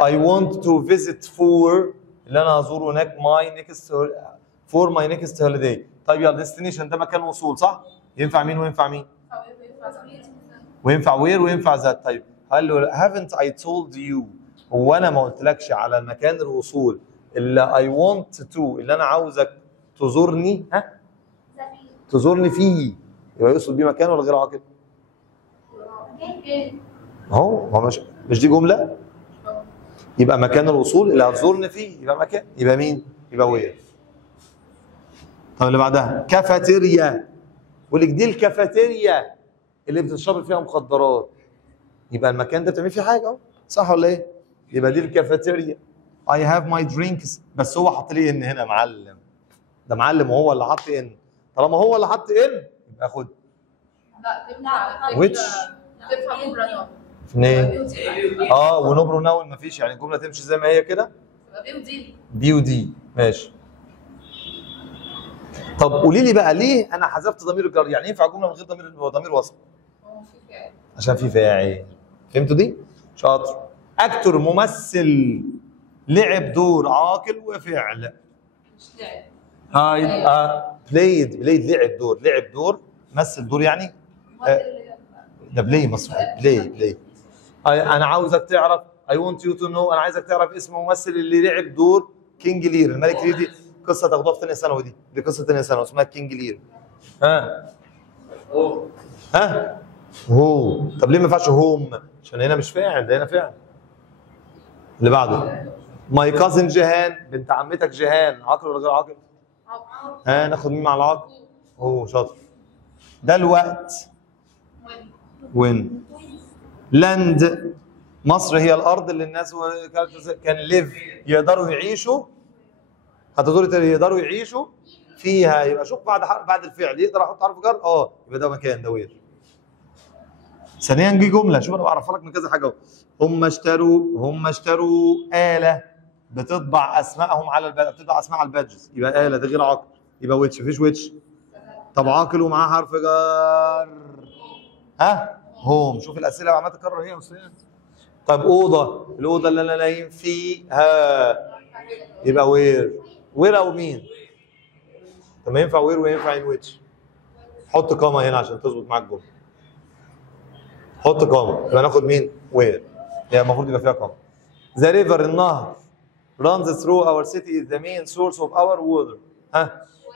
I want to visit for اللي انا هزوره هناك for my next holiday. طيب يلا ديستنيشن ده مكان وصول صح؟ ينفع مين وينفع مين؟ وينفع وير وينفع ذات. طيب قال له haven't I told you، هو انا ما قلتلكش على مكان الوصول اللي I want to اللي انا عاوزك تزورني؟ ها؟ تزورني فيه، يبقى يقصد بيه مكان ولا غير عاقل؟ اهو مش دي جمله؟ يبقى مكان الوصول اللي هتزورني فيه يبقى مكان، يبقى مين؟ يبقى وير. طب اللي بعدها كافيتيريا، بيقول لك دي الكافيتيريا اللي بتشرب فيها مخدرات، يبقى المكان ده بتعمل فيه حاجه اهو، صح ولا ايه؟ يبقى دي الكافيتيريا. I have my drinks، بس هو حط لي ان هنا معلم، ده معلم وهو اللي حط ان، طالما هو اللي حط ان يبقى خد. لا تنفع which تنفع مبرر اثنين ونبرو ناون مفيش، يعني الجمله تمشي زي ما هي كده بي ودي بي ودي ماشي. طب قولي لي بقى ليه انا حذفت ضمير الجر؟ يعني ينفع جمله من غير ضمير وصل؟ عشان في فاعل. فهمتوا دي؟ شاطر. اكتر ممثل لعب دور عاقل وفعل. مش لعب. هاي بلايد لعب دور مثل دور يعني ده بلاي مصري بلاي. انا عاوزك تعرف I want you to know، انا عايزك تعرف اسم الممثل اللي لعب دور كينج لير. الملك لير دي قصه تاخدوها في ثانيه ثانوي، دي قصه ثانيه ثانوي اسمها كينج لير. هو طب ليه ما ينفعش هوم؟ عشان هنا مش فاعل، ده هنا فاعل. اللي بعده ماي كازن جيهان، بنت عمتك جيهان، عاقل ولا غير عاقل؟ ناخد مين مع العاقل؟ شاطر. ده الوقت وين. لاند مصر هي الارض اللي الناس كان ليف يقدروا يعيشوا، يقدروا يعيشوا فيها. يبقى شوف بعد الفعل يقدر احط حرف جر يبقى ده مكان، ده وير. ثانيا جه جمله، شوف انا بعرفها لك من كذا حاجه. هم اشتروا آلة بتطبع اسمائهم على البادج، بتطبع اسماء على البادجز، يبقى آلة ده غير عاقل، يبقى ويتش. مفيش ويتش. طب عاقل ومعاه حرف جر. هوم. شوف الاسئله عماله تكرر هي وسنين. طب الاوضه اللي انا نايم فيها يبقى وير او مين؟ طب ما ينفع وير وينفع ان ويتش. حط قامه هنا عشان تظبط معاك الجمله. حط قامه يبقى ناخد مين؟ وير. يعني المفروض يبقى فيها قامه. ذا ريفر النهر runs through our city is the main source of our water.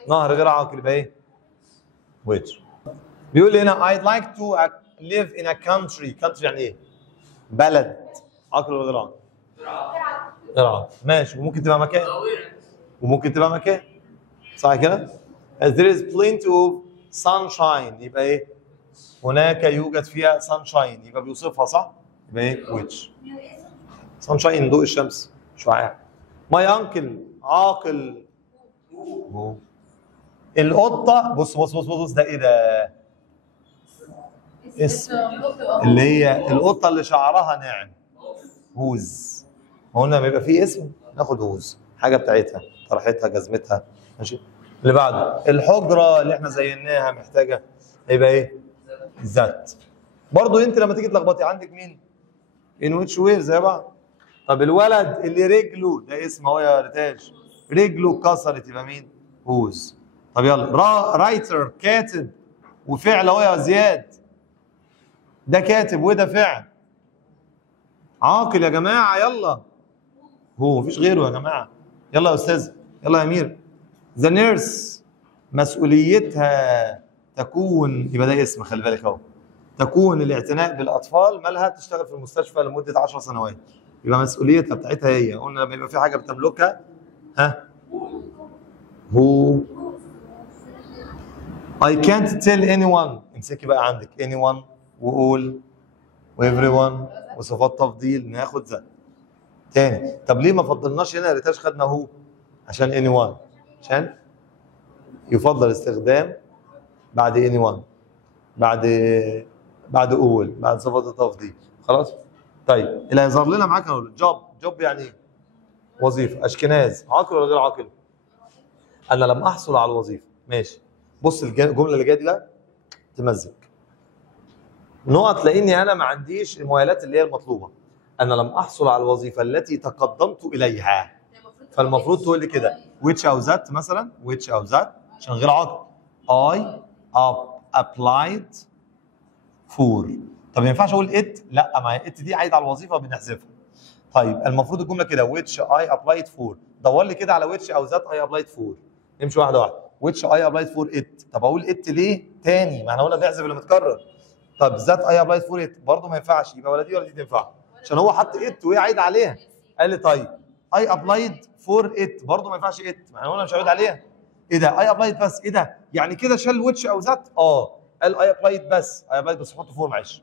نهر غير عاقل يبقى ايه؟ which. بيقول لي هنا I'd like to live in a country يعني ايه؟ بلد. عاقل ولا غير عاقل؟ غير عاقل. ماشي. وممكن تبقى مكان صح كده؟ as there is plenty of sunshine يبقى ايه؟ هناك يوجد فيها sunshine، يبقى بيوصفها صح؟ يبقى ايه؟ which. sunshine ضوء الشمس شعاع. my uncle عاقل. القطة بص ده ايه ده؟ اسم اللي هي القطة اللي شعرها ناعم. هوز. هنا لما يبقى فيه اسم ناخد هوز، حاجة بتاعتها، طرحتها، جزمتها. ماشي. اللي بعده الحجرة اللي احنا زيناها محتاجة هيبقى ايه؟ ذات. برضو انت لما تيجي تلخبطي عندك مين؟ ان ويتش وير زي بعض. طب الولد اللي رجله ده اسم اهو يا ريتاج، رجله اتكسرت يبقى مين؟ هوز. طب يلا رايتر كاتب وفعل اهو يا زياد، ده كاتب وده فعل. عاقل يا جماعه يلا، هو مفيش غيره يا جماعه. يلا يا استاذ، يلا يا امير. ذا نيرس مسؤوليتها تكون، يبقى ده اسم خلي بالك اهو، تكون الاعتناء بالاطفال. مالها؟ تشتغل في المستشفى لمده 10 سنوات، يبقى مسؤوليتها بتاعتها هي. قلنا لما يبقى في حاجه بتملكها هو. I can't tell anyone. امسكي بقى عندك anyone وall وeveryone وصفات تفضيل، ناخد ذا تاني. طب ليه ما فضلناش هنا يا ريتاش خدنا هو؟ عشان anyone، عشان يفضل استخدام بعد anyone، بعد all، بعد صفة التفضيل. خلاص؟ طيب اللي هيظهر لنا معاك اقول جوب يعني ايه؟ وظيفة. اشكناز عاقل ولا غير عاقل؟ انا لم احصل على الوظيفة. ماشي. بص الجملة اللي جاية دي بقى تمزج. نقط لاني انا ما عنديش المؤهلات اللي هي المطلوبة. انا لم احصل على الوظيفة التي تقدمت اليها. فالمفروض تقول لي كده which او that مثلا، which او that عشان غير عاقل. I applied for. طب ما ينفعش اقول it؟ لا، ما هي it دي عايده على الوظيفه بنحذفها. طيب المفروض الجمله كده which I applied for. دور لي كده على which او that I applied for. نمشي واحده واحده. which I applied for it. طب اقول it ليه تاني؟ ما احنا قلنا بنحذف اللي متكرر. طب that I applied for it برضه ما ينفعش، يبقى ولا دي ولا دي تنفع عشان هو حط it وهي عايده عليها. قال لي طيب I applied for it برضه ما ينفعش it، ما احنا قلنا مش هيعود عليها. ايه ده؟ I applied بس. ايه ده؟ يعني كده شال which او that؟ قال I applied بس. I applied بس حط فور معلش.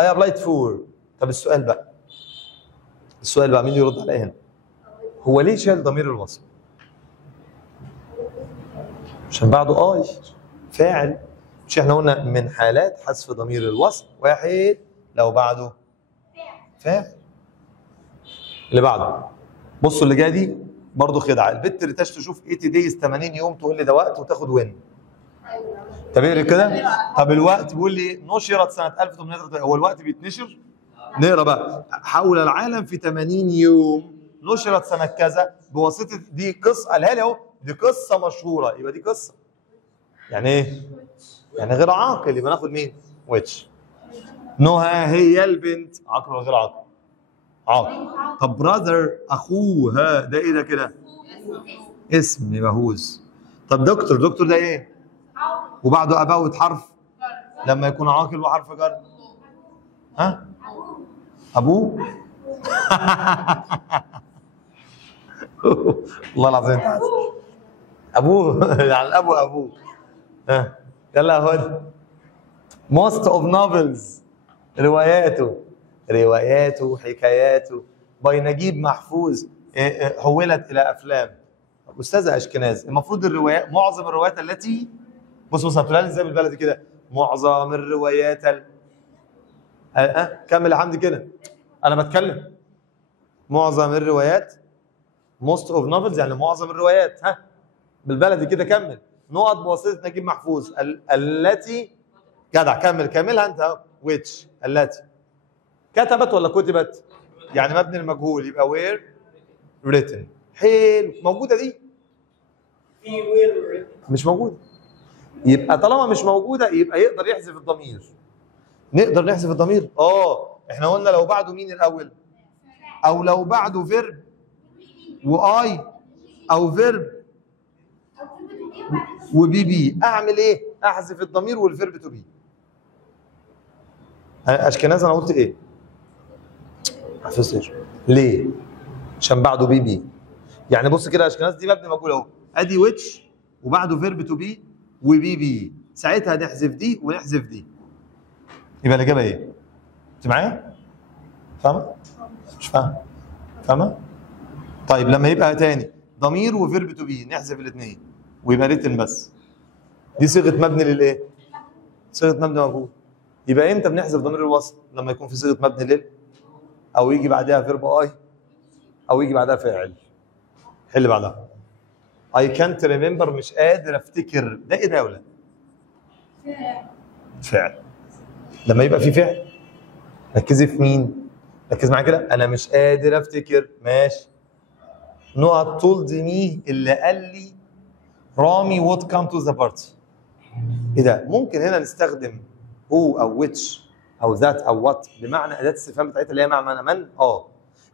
I applied for. طب السؤال بقى مين يرد عليا هنا؟ هو ليه شال ضمير الوصف؟ عشان بعده فاعل. مش احنا قلنا من حالات حذف ضمير الوصف واحد لو بعده فاعل. اللي بعده بصوا اللي جايه دي برضه خدعه. البت اللي تشوف 80 دايز 80 يوم تقول لي ده وقت وتاخد وين. طب اقرا كده. طب الوقت بيقول لي نشرت سنه 1830. هو الوقت بيتنشر؟ نقرا بقى. حول العالم في 80 يوم نشرت سنه كذا بواسطه. دي قصه قالها لي اهو، دي قصه مشهوره، يبقى دي قصه. يعني ايه؟ يعني غير عاقل، يبقى ناخد مين؟ ويتش. نهى هي البنت عاقل ولا غير عاقل؟ عاقل. طب براذر اخوها ده ايه ده كده؟ اسم يبقى هوز. طب دكتور ده ايه؟ وبعده اباوت حرف لما يكون عاقل وحرف جر. ها؟ ابوه. والله العظيم ابوه. يعني الاب وابوه. ها يلا يا هدى. most of novels رواياته حكاياته باي نجيب محفوظ حولت الى افلام. استاذه اشكناز المفروض الروايات معظم الروايات التي بص هتقولها لي ازاي بالبلدي كده؟ معظم الروايات كمل يا حمدي كده. انا بتكلم. معظم الروايات most of novels يعني معظم الروايات. ها بالبلدي كده كمل. نقط بواسطه نجيب محفوظ التي. جدع كملها انت. which التي كتبت ولا كتبت؟ يعني مبني المجهول يبقى where written. حلو. موجوده دي؟ مش موجوده. يبقى طالما مش موجوده يبقى يقدر يحذف الضمير. نقدر نحذف الضمير؟ احنا قلنا لو بعده مين الاول؟ او لو بعده فيرب واي او فيرب وبي بي. اعمل ايه؟ احذف الضمير والفيرب تو بي. اشكناز انا قلت ايه؟ حفظتش ليه؟ عشان بعده بي بي. يعني بص كده اشكناز دي مبني مجهول اهو. ادي ويتش وبعده فيرب تو بي وبي بي. ساعتها نحذف دي ونحذف دي. يبقى الاجابه ايه؟ انت معايا؟ فاهمه؟ مش فاهم؟ فاهمه؟ طيب لما يبقى تاني ضمير وفيرب تو بي نحذف الاثنين ويبقى ريتن بس. دي صيغه مبني للايه؟ صيغه مبني مجهول. يبقى امتى بنحذف ضمير الوصل؟ لما يكون في صيغه مبني لل او يجي بعدها فيرب اي او يجي بعدها فاعل. حل بعدها. I can't remember مش قادر افتكر. ده ايه ده يا ولاد؟ فعل. لما يبقى في فعل ركزي في مين؟ ركز معايا كده. انا مش قادر افتكر. ماشي. نقط told me اللي قال لي رامي would come to the party. ايه ده؟ ممكن هنا نستخدم who او which او that او what بمعنى اداه الاستفهام بتاعتها اللي هي معنى من.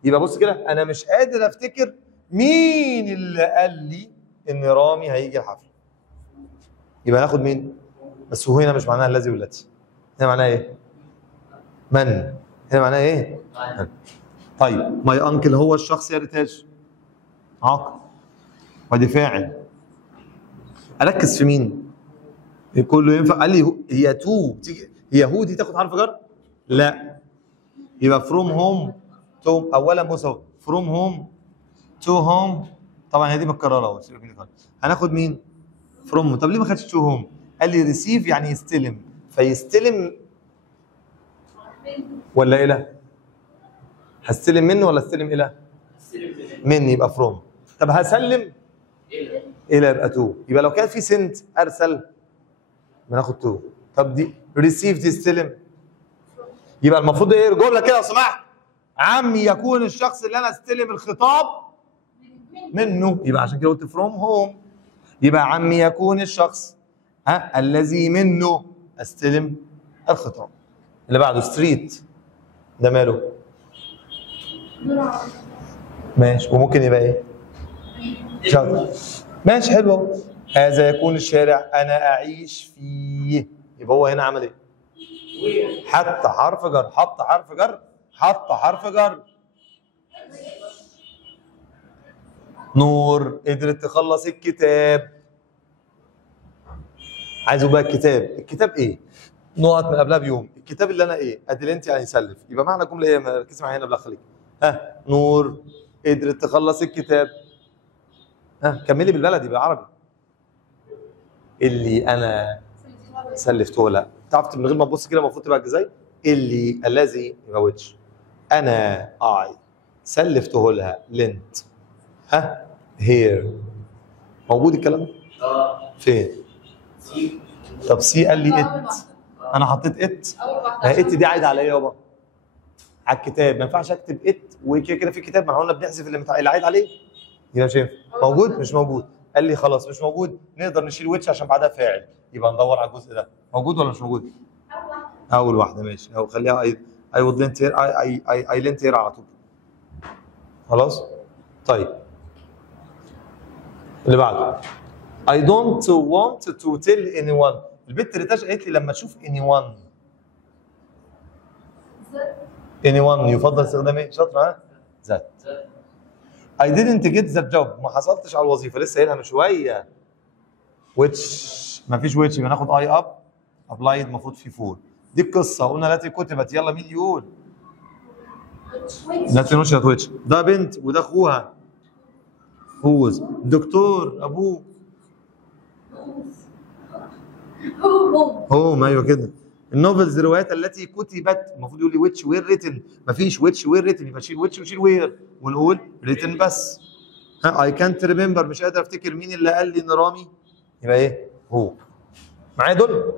يبقى بص كده انا مش قادر افتكر مين اللي قال لي ان رامي هيجي الحفله. يبقى ناخد مين؟ بس هو هنا مش معناها الذي والتي. هنا معناها ايه؟ من. هنا معناها ايه؟ من. طيب ماي انكل هو الشخص يا ريتاج عاقل ودي فاعل. اركز في مين؟ كله ينفع. قال لي هي تو تيجي هي هو دي تاخد حرف جر؟ لا. يبقى فروم هوم تو. اولا بص اهو فروم هوم تو هوم. طبعا هي دي متكرره اهو. هناخد مين؟ فروم. طب ليه ما خدش تو هوم؟ قال لي ريسيف يعني يستلم، فيستلم ولا إلى؟ هستلم منه ولا استلم إلى؟ مني يبقى فروم. طب هسلم إلى يبقى تو. يبقى لو كان في سنت أرسل بناخد تو. طب دي ريسيف تستلم، يبقى المفروض ايه الجمله كده لو سمحت؟ عمي يكون الشخص اللي انا استلم الخطاب منه، يبقى عشان كده قلت فروم هوم. يبقى عمي يكون الشخص الذي منه استلم الخطاب. اللي بعده ستريت، ده ماله؟ ماشي، وممكن يبقى ايه؟ شاطر. ماشي حلو. هذا يكون الشارع انا اعيش فيه. يبقى هو هنا عمل ايه؟ حط حرف جر، حط حرف جر، حط حرف جر. نور قدرت تخلص الكتاب. عايزه بقى الكتاب. الكتاب ايه؟ نقط من قبلها بيوم. الكتاب اللي انا ايه؟ ادلنت يعني يسلف. يبقى معنى الجمله ايه؟ ركز معايا هنا بالله خليك. نور قدرت تخلص الكتاب. كملي بالبلدي بالعربي. اللي انا سلفته لها. تعرف من غير ما تبص كده المفروض تبقى ازاي؟ اللي الذي يبقى ويتش. انا سلفته لها لنت. هير. موجود الكلام ده؟ فين؟ طب سي قال لي ات. انا حطيت ات. ات دي عايده على ايه يابا؟ على الكتاب. ما ينفعش اكتب ات وكده كده في كتاب، ما احنا قلنا بنحذف اللي عايد عليه. يبقى مش هينفع. موجود؟ مش موجود. قال لي خلاص مش موجود، نقدر نشيل ويتش عشان بعدها فاعل، يبقى ندور على الجزء ده. موجود ولا مش موجود؟ اول واحده ماشي، او خليها اي وود لينت هير. اي لينت هير على طول. خلاص؟ طيب اللي بعده I don't want to tell anyone. البت ريتاش قالت لي لما تشوف anyone يفضل استخدام ايه؟ شاطره ذات. I didn't get the job. ما حصلتش على الوظيفه، لسه قايلها من شويه. which ما فيش which، يبقى ناخد I up applied المفروض في فور. دي القصه. قلنا التي كتبت. يلا مين يقول؟ التي نشرت which. ده بنت وده اخوها whose. دكتور ابوه هوم. ايوه كده. النوفلز الروايات التي كتبت المفروض يقول لي which were written. مفيش which were written، يبقى شيل which وشيل were ونقول written بس. I can't remember. مش قادر افتكر مين اللي قال لي ان رامي. يبقى ايه؟ هو. معايا دول؟